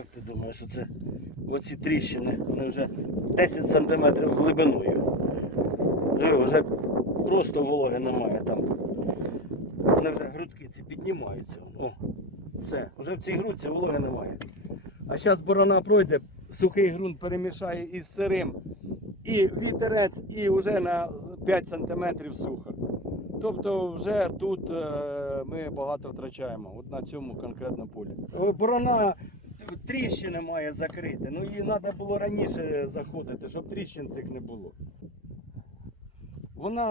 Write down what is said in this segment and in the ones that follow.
ти думаєш, що оці тріщини, вони вже 10 см глибиною. Вже просто вологи немає там. Вони вже грудки ці піднімаються. О, все, вже в цій грудці вологи немає. А зараз борона пройде, сухий ґрунт перемішає із сирим, і вітерець, і вже на 5 см сухо. Тобто вже тут е, ми багато втрачаємо, от на цьому конкретно полі. Борона тріщини має закрити. Ну їй треба було раніше заходити, щоб тріщин цих не було. Вона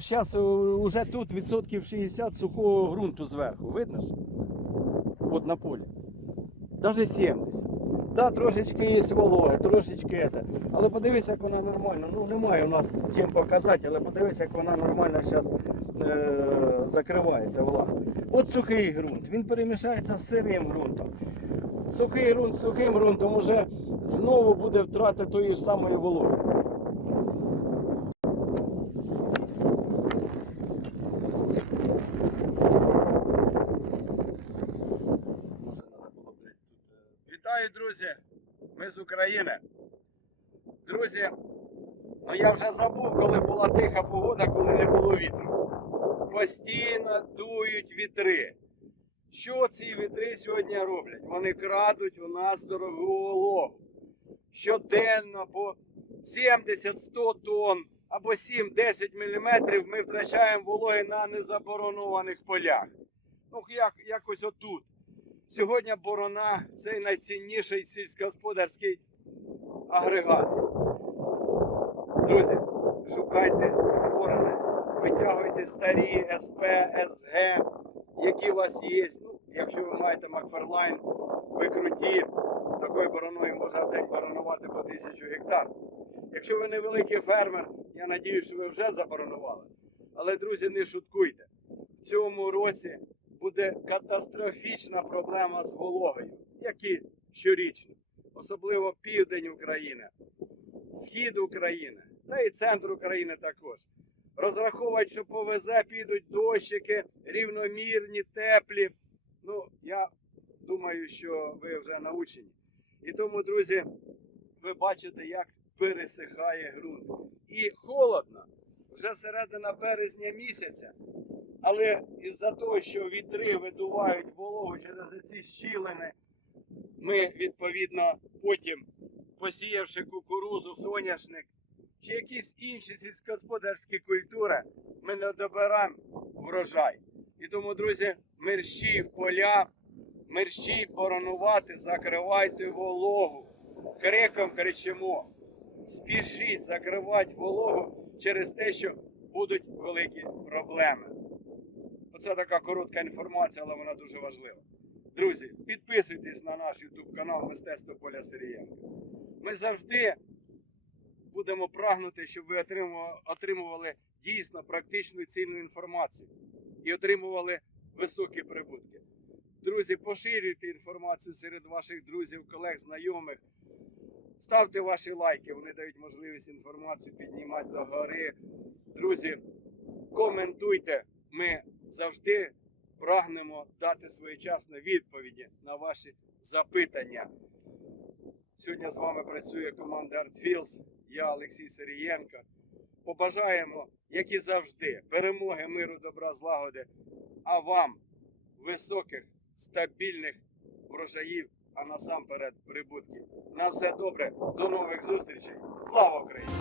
зараз вже тут відсотків 60 сухого ґрунту зверху. Видно ж? От на полі. Навіть 70. Да, трошечки є вологи, трошечки це. Але подивись, як вона нормально. Ну немає у нас чим показати, але подивись, як вона нормально зараз е- закривається влага. От сухий ґрунт, він перемішається з сирим ґрунтом. Сухий ґрунт сухим ґрунтом уже знову буде втрата тої ж самої вологи. Вітаю, друзі! Ми з України. Друзі, ну я вже забув, коли була тиха погода, коли не було вітру. Постійно дують вітри. Що ці вітри сьогодні роблять? Вони крадуть у нас дорогу вологу. Щоденно по 70-100 тонн або 7-10 мм ми втрачаємо вологи на незаборонованих полях. Ну, як, якось отут. Сьогодні борона це найцінніший сільськогосподарський агрегат. Друзі, шукайте борони, витягуйте старі СП, СГ, які у вас є. Ну, якщо ви маєте Макферлайн, ви круті, такою бороною можна день боронувати по тисячу гектар. Якщо ви невеликий фермер, я надію, що ви вже заборонували. Але, друзі, не шуткуйте. В цьому році буде катастрофічна проблема з вологою, як і щорічно, особливо південь України, схід України та і центр України також. Розраховують, що повезе, підуть дощики, рівномірні, теплі. Ну, я думаю, що ви вже научені. І тому, друзі, ви бачите, як пересихає ґрунт. І холодно, вже середина березня місяця. Але із-за того, що вітри видувають вологу через ці щілини, ми відповідно потім, посіявши кукурузу, соняшник чи якісь інші сільськогосподарські культури, ми не добираємо врожай. І тому, друзі, мерщій в поля, мерщій боронувати, закривайте вологу. Криком кричимо. Спішіть закривати вологу через те, що будуть великі проблеми. Оце така коротка інформація, але вона дуже важлива. Друзі, підписуйтесь на наш YouTube канал Мистецтво Поля Сирієнко. Ми завжди будемо прагнути, щоб ви отримували, дійсно практичну і цінну інформацію і отримували високі прибутки. Друзі, поширюйте інформацію серед ваших друзів, колег, знайомих. Ставте ваші лайки, вони дають можливість інформацію піднімати до гори. Друзі, коментуйте. Ми завжди прагнемо дати своєчасно відповіді на ваші запитання. Сьогодні з вами працює команда ArtFields, я Олексій Сирієнко. Побажаємо, як і завжди, перемоги, миру, добра, злагоди, а вам високих, стабільних врожаїв, а насамперед прибутків. На все добре, до нових зустрічей. Слава Україні!